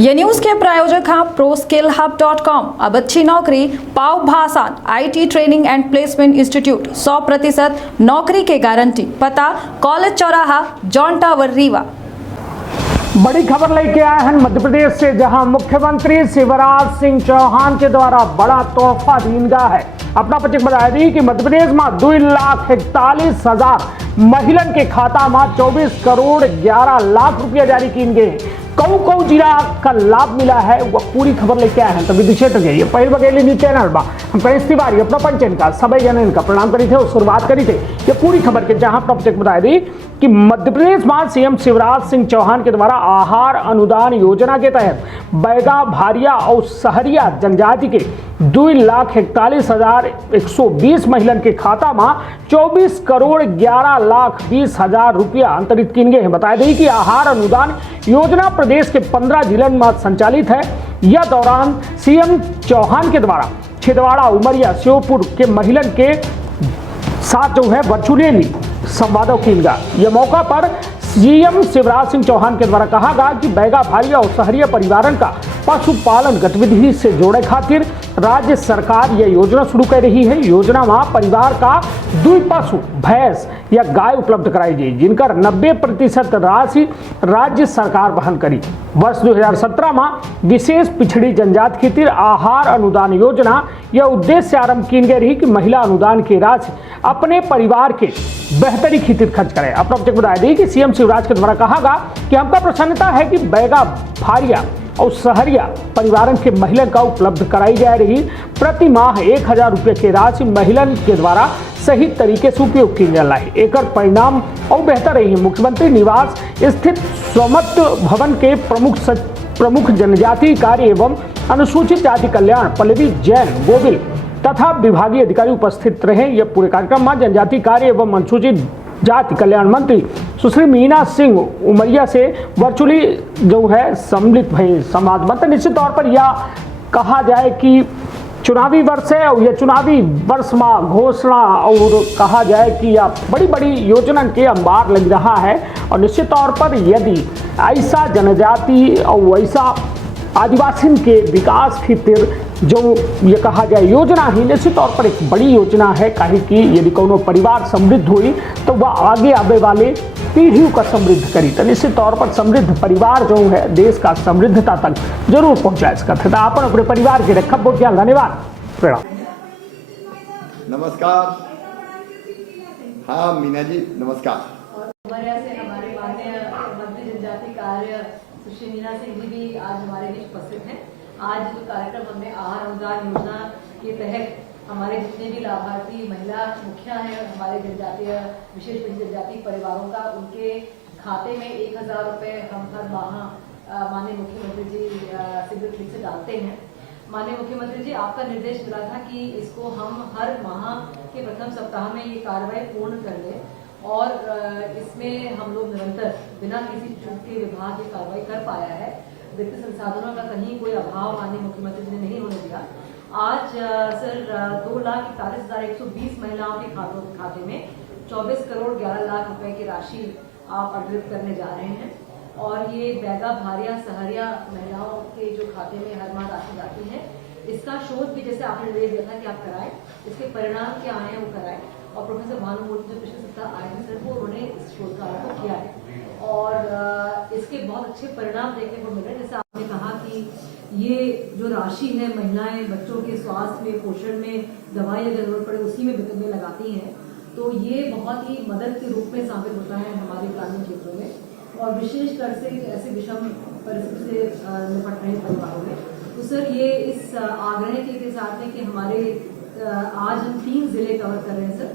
ये न्यूज़ के प्रायोजक हैं ProSkillHub.com। अब अच्छी नौकरी पाओ भाषण IT training and placement institute 100% नौकरी के गारंटी। पता कॉलेज चौराहा जॉन टावर रीवा। बड़ी खबर लेके आए हैं मध्य प्रदेश से, जहां मुख्यमंत्री शिवराज सिंह चौहान के द्वारा बड़ा तोहफा दीनगा है। अपना पचिक बता दी कि मध्य प्रदेश में 2,41,000 महिलन के खाता में 24 करोड़ 11 लाख रुपया जारी किए गए। कौ जिला का लाभ मिला है वह पूरी खबर लेके आए हैं। तो विधि क्षेत्र के ये पहल बगेली न्यूज चैनल बा हम कहीं तिवारी अपना पंचन का सभी जन इनका प्रणाम करी थे और शुरुआत करी थे ये पूरी खबर के, जहां अपना पचिक बता दी कि मध्य प्रदेश में सीएम शिवराज सिंह चौहान के द्वारा आहार अनुदान योजना के तहत बैगा भारिया और सहरिया जनजाति के 2,41,120 महिलन के खाता में 24 करोड़ 11 लाख 20 हजार रुपया अंतरित किए गए हैं। बता दें कि आहार अनुदान योजना प्रदेश के 15 जिलों में संचालित है। यह दौरान सीएम चौहान के द्वारा छिंदवाड़ा, उमरिया, श्योपुर के महिलन के साथ जो है वर्चुअली संवादों की यह मौका पर सीएम शिवराज सिंह चौहान के द्वारा कहा गया कि बैगा भारिया और सहरिया परिवारन का पशुपालन गतिविधि से जोड़े खातिर राज्य सरकार यह योजना शुरू कर रही है। योजना में परिवार का 2 पशु भैंस या गाय उपलब्ध कराई जाए, जिनका 90% राशि राज्य सरकार वहन करी। वर्ष 2017 में विशेष पिछड़ी जनजाति खातिर आहार अनुदान योजना यह उद्देश्य आरंभ की गई रही कि महिला अनुदान की राशि अपने परिवार के बेहतरी खातिर खर्च करें। अपना बता दी कि सीएम शिवराज के द्वारा कहा गया कि हमका प्रसन्नता है कि बैगा भारिया और सहरिया परिवारन के महिला का उपलब्ध कराई जा रही प्रति माह 1,000 रुपये की राशि महिलन के द्वारा सही तरीके से उपयोग की जा रहा है। एक परिणाम और बेहतर रही। मुख्यमंत्री निवास स्थित स्वामित्व भवन के प्रमुख जनजाति कार्य एवं अनुसूचित जाति कल्याण पल्लवी जैन गोविल तथा विभागीय अधिकारी उपस्थित रहे। यह पूरे कार्यक्रम में जनजाति कार्य एवं अनुसूचित जाति कल्याण मंत्री सुश्री मीना सिंह उमरिया से वर्चुअली जो है सम्मिलित भई संवाद। मतलब निश्चित तौर पर यह कहा जाए कि चुनावी वर्ष है और यह चुनावी वर्ष में घोषणा और कहा जाए कि यह बड़ी बड़ी योजना के अंबार लग रहा है। और निश्चित तौर पर यदि ऐसा जनजाति और ऐसा आदिवासी के विकास खातिर जो ये कहा जाए योजना ही निश्चित तौर पर एक बड़ी योजना है। काहे कि यदि कोनो परिवार समृद्ध हुई तो वह आगे आने वाले पीढ़ियों का समृद्ध करी। तो निश्चित तौर पर समृद्ध परिवार जो है देश का समृद्धता तक जरूर पहुंचा सकते हैं। अपन अपने परिवार के रखा बहुत ज्यादा धन्यवाद, प्रणाम। नमस्कार। हाँ मीना जी नमस्कार। उमरिया से हमारे माननीय मंत्री जनजाति कार्य सुश्री मीना सिंह जी भी आज हमारे बीच उपस्थित हैं। आज जो कार्यक्रम हमने आहार अनुदान योजना के तहत हमारे जितने भी लाभार्थी महिला मुखिया हैं हमारे जनजातीय विशेष जनजाति परिवारों का, उनके खाते में 1,000 रुपये हम हर माह माननीय मुख्यमंत्री जी सिविल क्लिक से डालते हैं। माननीय मुख्यमंत्री जी, आपका निर्देश मिला था कि इसको हम हर माह के प्रथम सप्ताह में ये कार्रवाई पूर्ण कर लें और इसमें हम लोग निरंतर बिना किसी चूक के विभाग ये कार्रवाई कर पाया है। वित्तीय संसाधनों का कहीं कोई अभाव माननीय मुख्यमंत्री जी ने नहीं होने दिया। आज सर 2,41,120 महिलाओं के खाते में 24 करोड़ 11 लाख रुपए की राशि आप अंतरित करने जा रहे हैं। और ये बैगा भारिया सहरिया महिलाओं के जो खाते में हर माह राशि जाती है, इसका शोध भी जैसे आपने निर्देश दिया था कि आप कराएं, इसके परिणाम क्या आए हैं वो कराएं। और प्रोफेसर भानुमूर्ति जो पिछले सप्ताह आए थे सर, वो उन्होंने इस शोध कार्य को किया है और इसके बहुत अच्छे परिणाम देखने को मिले। जैसे आपने कहा कि ये जो राशि है महिलाएं बच्चों के स्वास्थ्य में, पोषण में, दवाई अगर जरूरत पड़े उसी में लगाती हैं, तो ये बहुत ही मदद के रूप में साबित होता है हमारे ग्रामीण क्षेत्रों में और विशेषकर से ऐसे विषम परिस्थिति से निपट रहे परिवारों में। तो सर ये इस आग्रह के साथ में कि हमारे आज हम 3 जिले कवर कर रहे हैं सर।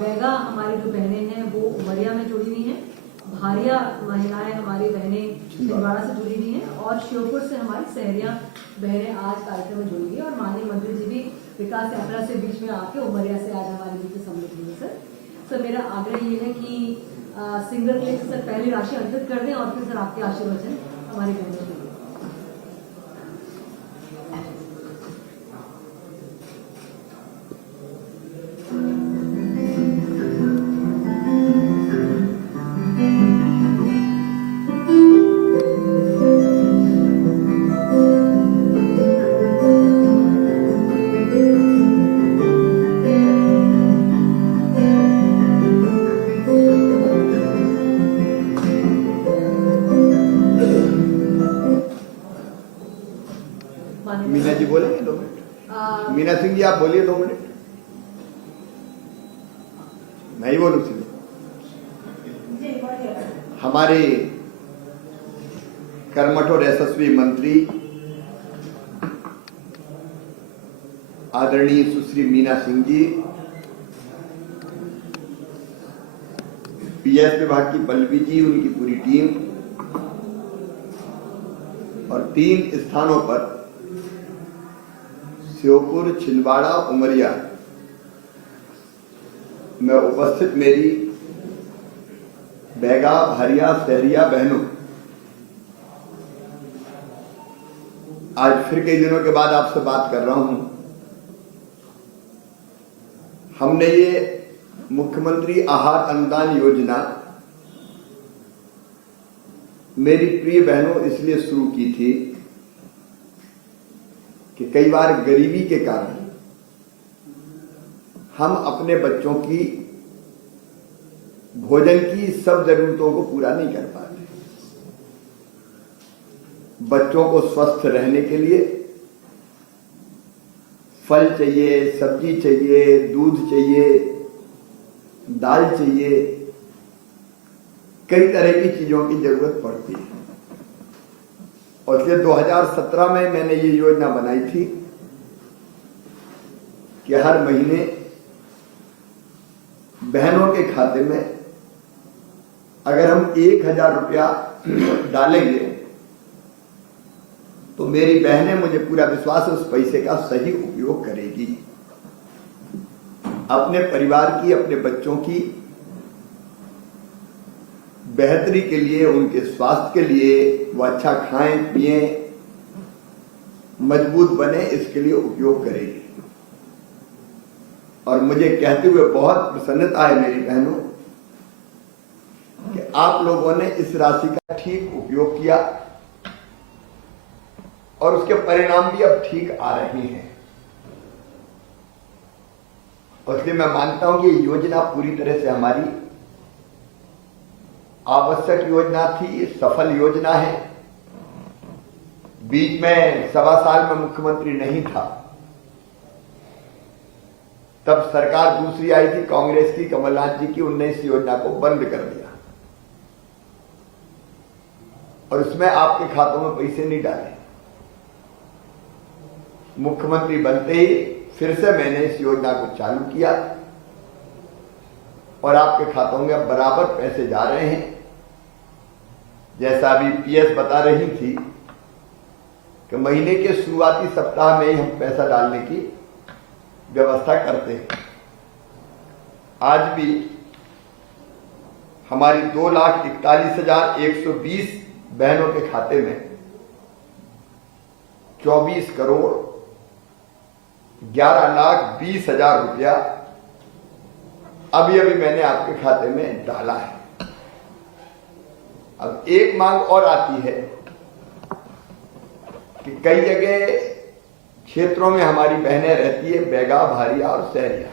बैगा हमारी जो बहनें हैं वो उमरिया में जुड़ी हुई हैं, भारिया महिलाएं हमारी बहनें छिंदवाड़ा से जुड़ी हुई हैं और श्योपुर से हमारी सहरिया बहनें आज कार्यक्रम में जुड़ी हुई हैं। और माननीय मंत्री जी भी विकास यात्रा से बीच में आके उमरिया से आज हमारे बीच में सम्मिलित हुए। सर मेरा आग्रह ये है कि सिंगल क्लिक सर पहले राशि अंतरित कर दें और फिर सर आपके आशीर्वचन हमारी बहनों के लिए। मैं ही बोलूं सीधे। हमारे कर्मठ और यशस्वी मंत्री आदरणीय सुश्री मीना सिंह जी, पीएस विभाग की पल्लवी जी, उनकी पूरी टीम, और 3 स्थानों पर श्योपुर, छिंदवाड़ा, उमरिया में उपस्थित मेरी बैगा, भारिया, सहरिया बहनों, आज फिर कई दिनों के बाद आपसे बात कर रहा हूं। हमने ये मुख्यमंत्री आहार अनुदान योजना मेरी प्रिय बहनों इसलिए शुरू की थी कि कई बार गरीबी के कारण हम अपने बच्चों की भोजन की सब जरूरतों को पूरा नहीं कर पाते। बच्चों को स्वस्थ रहने के लिए फल चाहिए, सब्जी चाहिए, दूध चाहिए, दाल चाहिए, कई तरह की चीजों की जरूरत पड़ती है। और इसलिए 2017 में मैंने ये योजना बनाई थी कि हर महीने बहनों के खाते में अगर हम 1000 रुपया डालेंगे तो मेरी बहनें, मुझे पूरा विश्वास है, उस पैसे का सही उपयोग करेगी। अपने परिवार की, अपने बच्चों की बेहतरी के लिए, उनके स्वास्थ्य के लिए, वो अच्छा खाएं पिएं, मजबूत बने, इसके लिए उपयोग करेगी। और मुझे कहते हुए बहुत प्रसन्नता है मेरी बहनों कि आप लोगों ने इस राशि का ठीक उपयोग किया और उसके परिणाम भी अब ठीक आ रहे हैं। और इसलिए मैं मानता हूं कि ये योजना पूरी तरह से हमारी आवश्यक योजना थी, सफल योजना है। बीच में 1.25 साल में मुख्यमंत्री नहीं था, तब सरकार दूसरी आई थी कांग्रेस की, कमलनाथ जी की, उनने इस योजना को बंद कर दिया और उसमें आपके खातों में पैसे नहीं डाले। मुख्यमंत्री बनते ही फिर से मैंने इस योजना को चालू किया और आपके खातों में अब बराबर पैसे जा रहे हैं। जैसा अभी पीएस बता रही थी कि महीने के शुरुआती सप्ताह में ही हम पैसा डालने की व्यवस्था करते हैं। आज भी हमारी 2,41,120 बहनों के खाते में 24,11,20,000 रुपया अभी मैंने आपके खाते में डाला है। अब एक मांग और आती है कि कई जगह क्षेत्रों में हमारी बहनें रहती है, बैगा, भारिया और सहरिया,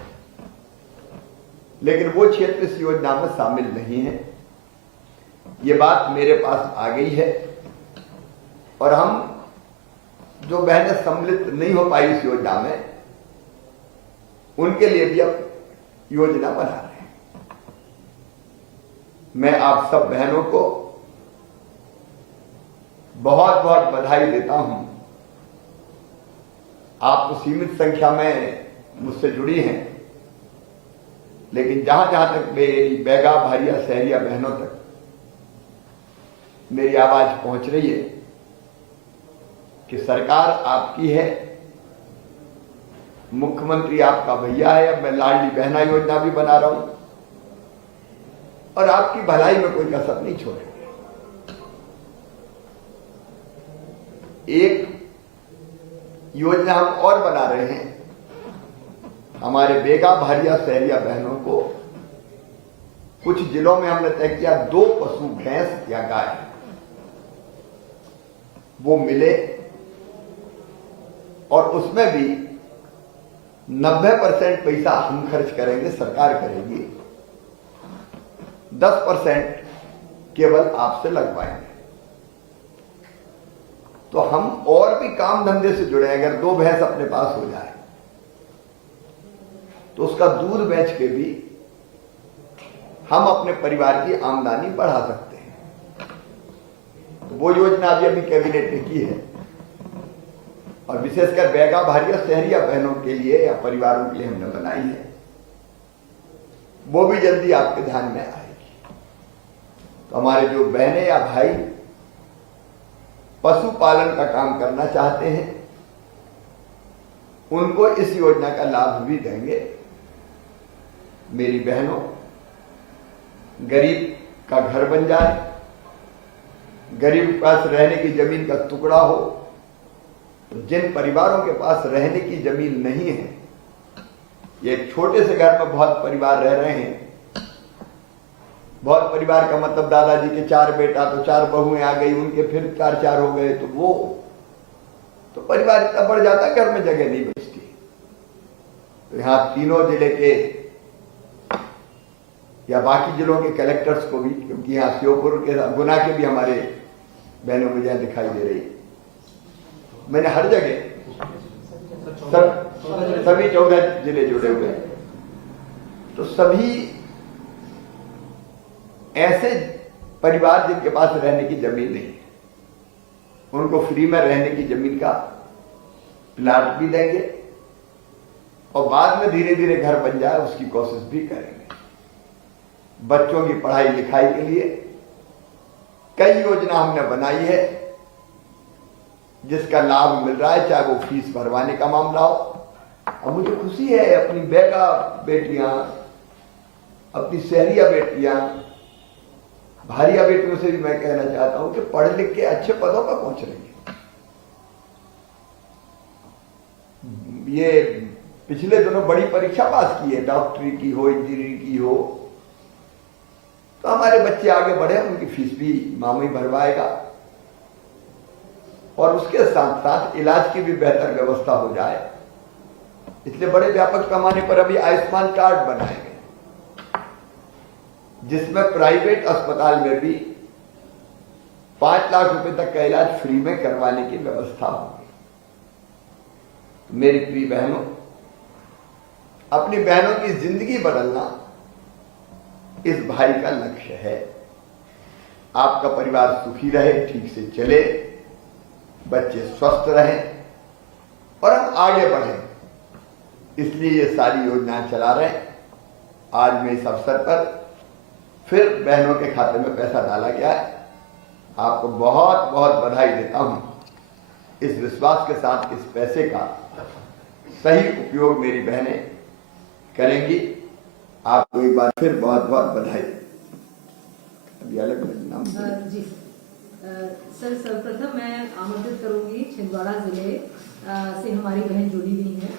लेकिन वो क्षेत्र इस योजना में शामिल नहीं है। ये बात मेरे पास आ गई है और हम जो बहनें सम्मिलित नहीं हो पाई इस योजना में, उनके लिए भी अब योजना बना रहे हैं। मैं आप सब बहनों को बहुत बहुत बधाई देता हूं। आप तो सीमित संख्या में मुझसे जुड़ी हैं, लेकिन जहां जहां तक मेरी बैगा, भारिया, सहरिया बहनों तक मेरी आवाज पहुंच रही है कि सरकार आपकी है, मुख्यमंत्री आपका भैया है। अब मैं लाडली बहना योजना भी बना रहा हूं और आपकी भलाई में कोई कसर नहीं छोड़ेंगे। एक योजना हम और बना रहे हैं, हमारे बेगा, भारिया, सहरिया बहनों को कुछ जिलों में हमने तय किया 2 पशु, भैंस या गाय, वो मिले और उसमें भी 90% पैसा हम खर्च करेंगे, सरकार करेगी, 10% केवल आपसे लगवाएंगे। तो हम और भी काम धंधे से जुड़े। अगर 2 भैंस अपने पास हो जाए तो उसका दूध बेच के भी हम अपने परिवार की आमदनी बढ़ा सकते हैं। तो वो योजना अभी कैबिनेट ने की है और विशेषकर बैगा भारिया शहरिया बहनों के लिए या परिवारों के लिए हमने बनाई है। वो भी जल्दी आपके ध्यान में आएगी। तो हमारे जो बहनें या भाई पशुपालन का काम करना चाहते हैं उनको इस योजना का लाभ भी देंगे। मेरी बहनों, गरीब का घर बन जाए, गरीब के पास रहने की जमीन का टुकड़ा हो, तो जिन परिवारों के पास रहने की जमीन नहीं है, ये एक छोटे से घर में बहुत परिवार रह रहे हैं। बहुत परिवार का मतलब दादाजी के 4 बेटा तो 4 बहुएं आ गई, उनके फिर 4 हो गए, तो वो तो परिवार इतना बढ़ जाता घर में जगह नहीं बचती। तो यहाँ तीनों जिले के या बाकी जिलों के कलेक्टर्स को भी, क्योंकि यहाँ श्योपुर के गुना के भी हमारे बहनों को जहाँ दिखाई दे रही, मैंने हर जगह सभी 14 जिले जुड़े हुए हैं। तो सभी ऐसे परिवार जिनके पास रहने की जमीन नहीं है, उनको फ्री में रहने की जमीन का प्लाट भी देंगे और बाद में धीरे धीरे घर बन जाए उसकी कोशिश भी करेंगे। बच्चों की पढ़ाई लिखाई के लिए कई योजना हमने बनाई है जिसका लाभ मिल रहा है, चाहे वो फीस भरवाने का मामला हो। और मुझे खुशी है अपनी बैगा बेटियां, अपनी शहरिया बेटियां, भारिया बेटियों से भी मैं कहना चाहता हूं कि पढ़ लिख के अच्छे पदों पर पहुंच रही है। ये पिछले दिनों बड़ी परीक्षा पास की है, डॉक्टरी की हो, इंजीनियरिंग की हो, तो हमारे बच्चे आगे बढ़े, उनकी फीस भी मामू भरवाएगा और उसके साथ साथ इलाज की भी बेहतर व्यवस्था हो जाए। इसलिए बड़े व्यापक पैमाने पर अभी आयुष्मान कार्ड बनाए गए जिसमें प्राइवेट अस्पताल में भी 5 लाख रुपए तक का इलाज फ्री में करवाने की व्यवस्था होगी। तो मेरी प्रिय बहनों, अपनी बहनों की जिंदगी बदलना इस भाई का लक्ष्य है। आपका परिवार सुखी रहे, ठीक से चले, बच्चे स्वस्थ रहें और हम आगे बढ़ें, इसलिए ये सारी योजनाएं चला रहे हैं। आज मैं इस अवसर पर फिर बहनों के खाते में पैसा डाला गया है। आपको बहुत बहुत बधाई देता हूं। इस विश्वास के साथ इस पैसे का सही उपयोग मेरी बहनें करेंगी। आपको एक बार फिर बहुत बहुत बधाई। अभी अलग नाम जी सर, सर्वप्रथम मैं आमंत्रित करूंगी छिंदवाड़ा जिले से हमारी बहन जुड़ी हुई है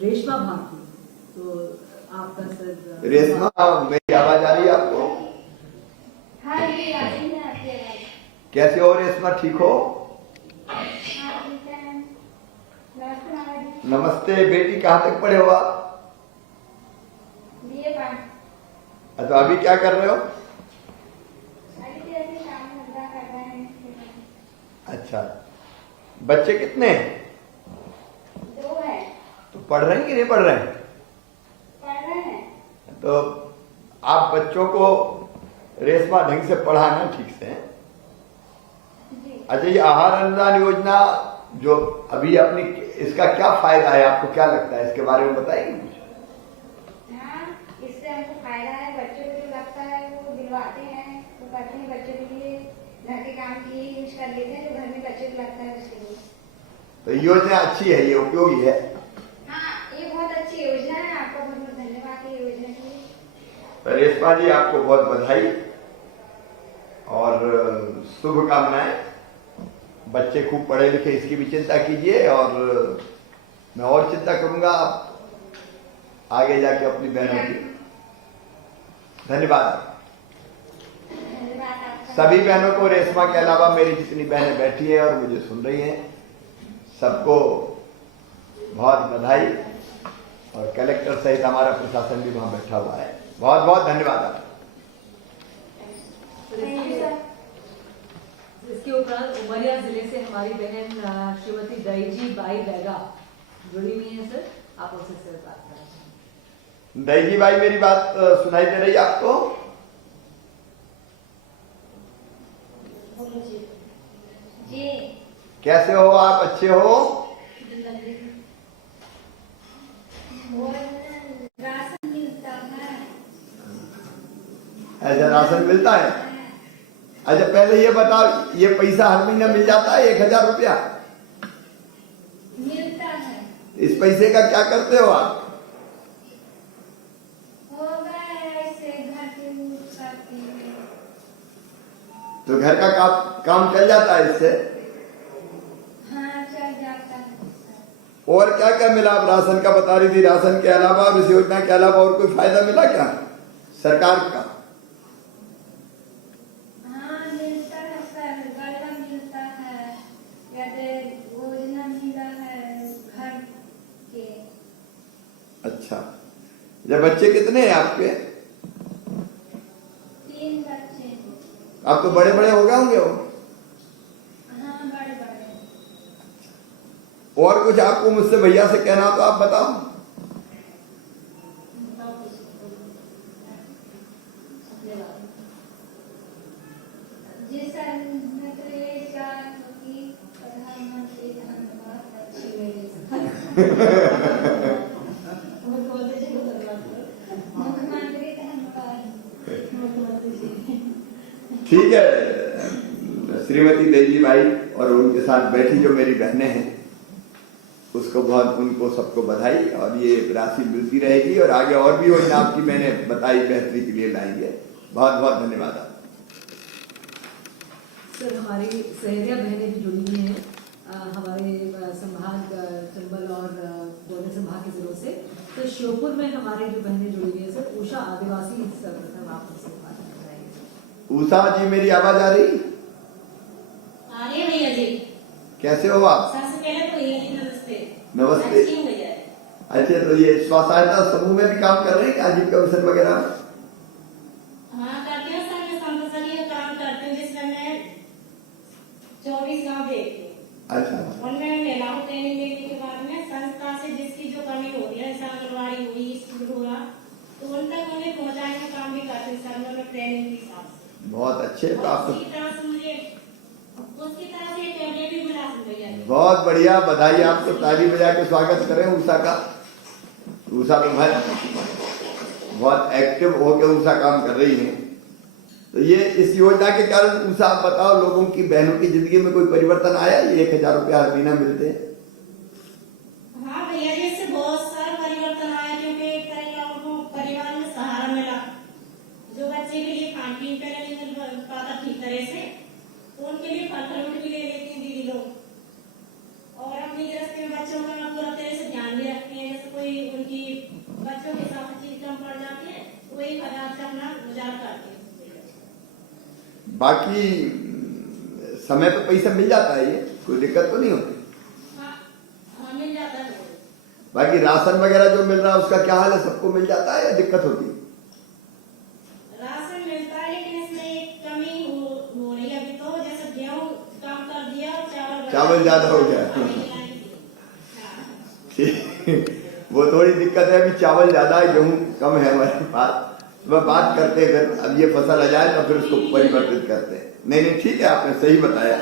रेशमा भारती। तो आपका सर रेशमा, मेरी आवाज आ रही है आपको? हाँ जी, आ रही है आपकी आवाज। कैसे हो रेशमा, ठीक हो? हाँ ठीक है। नमस्ते मामा जी। नमस्ते बेटी, कहाँ तक पढ़े हो आप? BA पास। तो अभी क्या कर रहे हो? अभी तो ऐसे काम धंधा कर रहे हैं। अच्छा, बच्चे कितने हैं? 2 है। तो पढ़ रहे हैं कि नहीं पढ़ रहे हैं? पढ़ रहे हैं। तो आप बच्चों को रेशमा ढंग से पढ़ाना ठीक से। जी। अच्छा, ये आहार अनुदान योजना जो अभी अपनी, इसका क्या फायदा है, आपको क्या लगता है, इसके बारे में बताएंगे मुझे? हाँ, इससे हमको फायदा है। बच्चों को जो लगता है वो दिलवाते हैं, वो कहते हैं बच्चों के लिए घर के काम के लिए यूज कर लेते हैं, जो घर में बच्चों को लगता है उसके लिए। तो योजना अच्छी है, ये उपयोगी है। हाँ, ये बहुत अच्छी योजना है। आपका बहुत बहुत धन्यवाद ये योजना के लिए। तो रेशमा जी, आपको बहुत बधाई और शुभकामनाएं। बच्चे खूब पढ़े लिखे, इसकी भी चिंता कीजिए और मैं और चिंता करूंगा आप आगे जाके अपनी बहनों की। धन्यवाद सभी बहनों को। रेशमा के अलावा मेरी जितनी बहनें बैठी हैं और मुझे सुन रही हैं, सबको बहुत बधाई। और कलेक्टर सहित हमारा प्रशासन भी वहां बैठा हुआ है। बहुत बहुत धन्यवाद आपका। इसके उपरांत उमरिया जिले से हमारी बहन श्रीमती दईजी बाई बैगा जुड़ी हुई है। सर, आप उनसे बात करें। दैजी भाई मेरी बात सुनाई दे रही है आपको? जी कैसे हो आप? अच्छे हो? और राशन मिलता है। ऐसा राशन मिलता है? अच्छा पहले ये बताओ, ये पैसा हर महीना मिल जाता है 1000 रुपया? मिलता है। इस पैसे का क्या करते हो आप? होगा ऐसे घर के यूज करते हैं। तो घर का काम चल जाता है इससे? हाँ चल जाता है। और क्या क्या मिला? आप राशन का बता रही थी, राशन के अलावा और इस योजना के अलावा और कोई फायदा मिला क्या सरकार का? हाँ मिलता है सर, गल्ला मिलता है, या योजना मिला है घर के। अच्छा, जब बच्चे कितने हैं आपके? 3 बच्चे हैं। आप तो बड़े बड़े हो गए होंगे वो। हाँ बड़े बड़े। और कुछ आपको मुझसे भैया से कहना हो तो आप बताओ। जी सर, मैं तो ये चाहती हूँ कि प्रधानमंत्री धन्यवाद अच्छी मुख्यमंत्री धन्यवाद। ठीक है श्रीमती देवी भाई और उनके साथ बैठी जो मेरी बहनें हैं उसको बहुत, उनको सबको बधाई, और ये राशि मिलती रहेगी और आगे और भी योजना आपकी मैंने बताई बेहतरी के लिए लाएंगे। बहुत बहुत धन्यवाद आप। सर हमारी सहेलियां बहनें भी जुड़ी हुई हैं हमारे संभाग चंबल और ग्वालियर संभाग के जिलों से। तो श्योपुर में हमारी जो बहनें जुड़ी हुई हैं सर, उषा आदिवासी सर्वप्रथम आप उनसे बात कराएंगे। उषा जी मेरी आवाज आ रही? आ रही है भैया जी। कैसे हो आप? सबसे पहले तो भैया जी नमस्ते। नमस्ते। अच्छी हूँ भैया। अच्छा, तो ये स्व सहायता समूह में भी काम कर रहे हैं क्या, आजीविका मिशन वगैरह? हाँ करते हैं सर, मैं संपत्ति का काम करती हूँ जिसमें मैं 24 गाँव देखती हूँ। अच्छा और मैं महिलाओं को ट्रेनिंग देने के बाद में संस्था से जिसकी जो कमी होती है, जैसे आंगनबाड़ी हुई, स्कूल हुआ, तो उन तक उन्हें पहुँचाने का काम भी करते हैं सर, मैं ट्रेनिंग के हिसाब से। बहुत अच्छे। तो आप उसकी तरह से मुझे उसकी तरह से करने भी मिला भैया जी। बहुत बढ़िया, बधाई आपको, ताली बजा के स्वागत करें उषा का। उषा तो भाई बहुत एक्टिव होकर उषा काम कर रही है। तो ये इस योजना के कारण उषा आप बताओ, लोगों की बहनों की जिंदगी में कोई परिवर्तन आया? ये 1000 रुपया हर महीना मिलते हैं। हाँ भैया जी, इससे बहुत सारा परिवर्तन आया, क्योंकि एक तरह का परिवार में सहारा मिला। जो बच्चे के लिए खान पीन पहले नहीं मिल पाता ठीक तरह से, तो उनके लिए फल फ्रूट भी ले लेती हैं दीदी लोग। और अपनी गृहस्थी में बच्चों का पूरा तरह से ध्यान भी रखती हैं। जैसे कोई उनकी बच्चों के हिसाब से चीज कम पड़ जाती है तो वही 1000 से अपना गुजार करती है। बाकी समय पे पैसा मिल जाता है, ये कोई दिक्कत तो नहीं होती? हाँ मिल जाता है। बाकी राशन वगैरह जो मिल रहा है उसका क्या हाल है? सबको मिल जाता है या दिक्कत होती है? राशन मिलता है, लेकिन इसमें एक कमी हो रही है अभी तो। जैसे गेहूं कम कर दिया और चावल ज्यादा हो गया। वो थोड़ी दिक्कत है, अभी चावल ज्यादा है, गेहूं कम है हमारे पास। वह बात करते हैं फिर, अब ये फसल आ जाए तो फिर उसको परिवर्तित करते हैं। नहीं नहीं ठीक है, आपने सही बताया।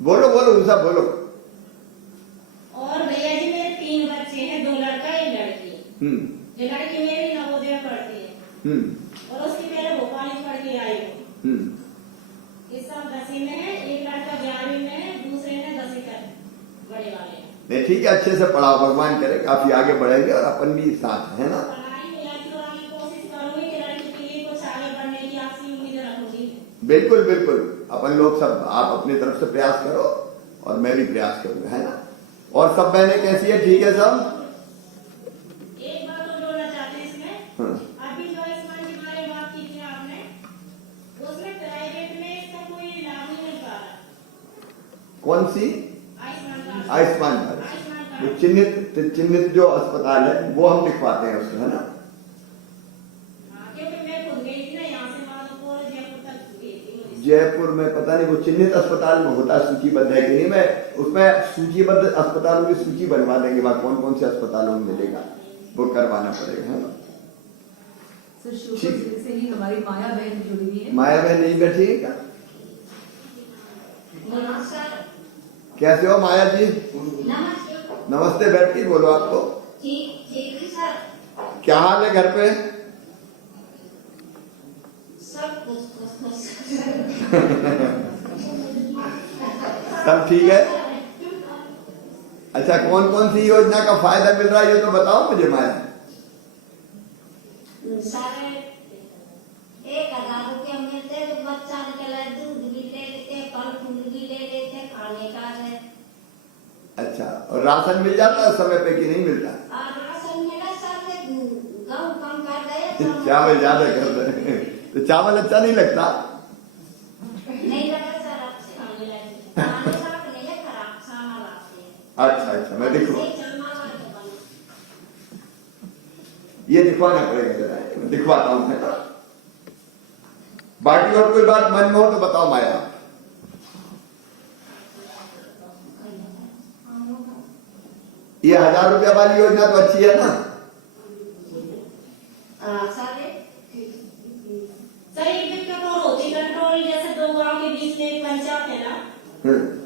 बोलो बोलो उषा बोलो। और भैया जी मेरे 3 बच्चे हैं, 2 लड़का 1 लड़की। जो लड़की मेरी नवोदय में पढ़ती है और उसकी पहले भोपाल ही पढ़ के आई हूँ। इस साल 10वीं में है, एक लड़का 11वीं में है, दूसरे ने 10वीं कर बड़े वाले। नहीं ठीक है, अच्छे से पढ़ाओ, भगवान करे काफी आगे बढ़ेंगे और अपन भी साथ है ना। पढ़ाई भैया जी तो आगे कोशिश करूंगी कि लड़की के लिए कुछ आगे बढ़ने की आपसी उम्मीद रखूंगी। बिल्कुल बिल्कुल, अपन लोग सब, आप अपनी तरफ से प्रयास करो और मैं भी प्रयास करूंगा, है ना। और सब बहनें कैसी है? ठीक है सब? एक बात और जोड़ना चाहते हैं इसमें। अभी जो आयुष्मान के बारे में बात की थी आपने, उसमें प्राइवेट में इसका कोई लाभ नहीं मिल पा रहा। कौन सी? आयुष्मान भारत। वो चिन्हित जो अस्पताल है वो हम लिखवाते हैं उसको, है ना। क्योंकि मैं खुद गई थी ना, यहाँ से माधोपुर जयपुर तक गई थी। जयपुर में पता नहीं वो चिन्हित अस्पताल में होता है, सूचीबद्ध है कि नहीं। मैं उसमें सूचीबद्ध अस्पतालों की सूची बनवा देंगे, वहां कौन कौन से अस्पतालों में मिलेगा। वो करवाना पड़ेगा। हाँ? सर श्योपुर जिले से ही हमारी माया बहन जुड़ी हुई है। माया बहन नहीं बैठी है क्या? नमस्कार। कैसे हो माया जी? नमस्ते। नमस्ते, बैठ के बोलो। आपको ठीक है सर। क्या हाल है घर पे? सब कुछ सब ठीक है। अच्छा, कौन कौन सी योजना का फायदा मिल रहा है ये तो बताओ मुझे माया। सारे 1000 रुपया मिलते, तो बच्चा निकला दूध भी ले लेते, फल फूल भी ले लेते, खाने का है। अच्छा, और राशन मिल जाता है समय पे कि नहीं मिलता? और राशन मिला साथ गाँव कम कर गए, चावल ज्यादा कर रहे हैं तो चावल अच्छा नहीं लगता? नहीं लगा सर, अच्छे नहीं लगे। खाने का नहीं है, खराब खाना लाते हैं। अच्छा, मैं दिखवा, ये दिखवाना पड़ेगा जरा, मैं दिखवाता हूँ। बाकी और कोई बात मन में हो तो बताओ माया। ये 1000 रुपया वाली योजना तो अच्छी है ना? सर एक दिक्कत और होती कंट्रोल, जैसे 2 गांव के बीच में एक पंचायत है ना,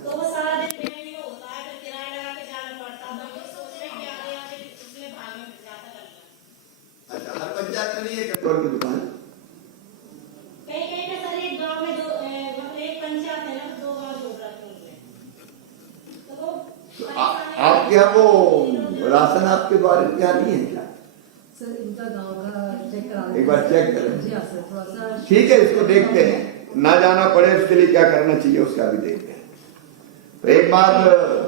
तो वो सारा दिन पेड़ ही होता है, फिर किराया लगा के जाना पड़ता है। हम लोग सोच रहे हैं कि आगे आगे इसमें भाग में ज्यादा लगेगा। अच्छा, हर पंचायत में नहीं है कंट्रोल की दुकान? कहीं कहीं पे सर एक गांव में एक पंचायत है ना, 2 गांव जोड़ रखे हैं, तो वो आपके यहाँ वो राशन आपके द्वारा क्या नहीं है क्या? सर इनका गांव का चेक करा एक बार चेक करें। जी हाँ सर, थोड़ा सा ठीक है, इसको देखते हैं, ना जाना पड़े उसके लिए क्या करना चाहिए उसका भी देखते हैं। तो एक बार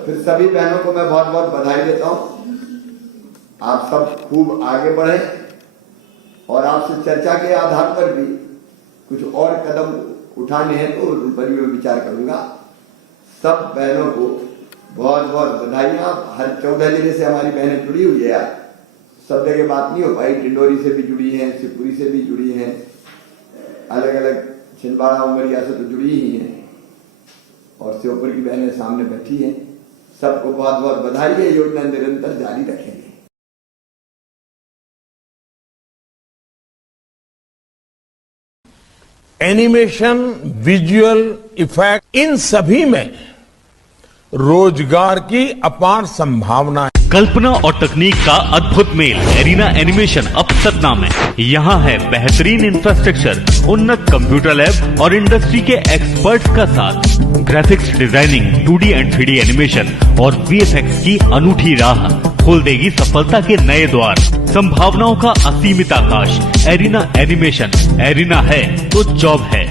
फिर सभी बहनों को मैं बहुत बहुत बधाई देता हूँ। आप सब खूब आगे बढ़े और आपसे चर्चा के आधार पर भी कुछ और कदम उठाने हैं तो उन पर भी मैं विचार करूंगा। सब बहनों को बहुत बहुत बधाइयाँ। हर 14 जिले से हमारी बहनें जुड़ी हुई है यार, सब जगह बात नहीं हो पाई। डिंडोरी से भी जुड़ी हैं, शिवपुरी से भी जुड़ी हैं, अलग अलग छिंदवाड़ा उमरिया से तो जुड़ी ही हैं, और श्योपुर की बहनें सामने बैठी हैं। सबको बहुत बहुत बधाई है। योजना निरंतर जारी रखेंगे। एनिमेशन, विजुअल इफेक्ट, इन सभी में रोजगार की अपार संभावना है। कल्पना और तकनीक का अद्भुत मेल एरिना एनिमेशन अब सतना में। यहाँ है बेहतरीन इंफ्रास्ट्रक्चर, उन्नत कंप्यूटर लैब और इंडस्ट्री के एक्सपर्ट्स का साथ। Graphics designing, 2D and 3D animation और VFX की अनूठी राह खोल देगी सफलता के नए द्वार। संभावनाओं का असीमित आकाश। एरिना एनिमेशन, एरिना है तो जॉब है।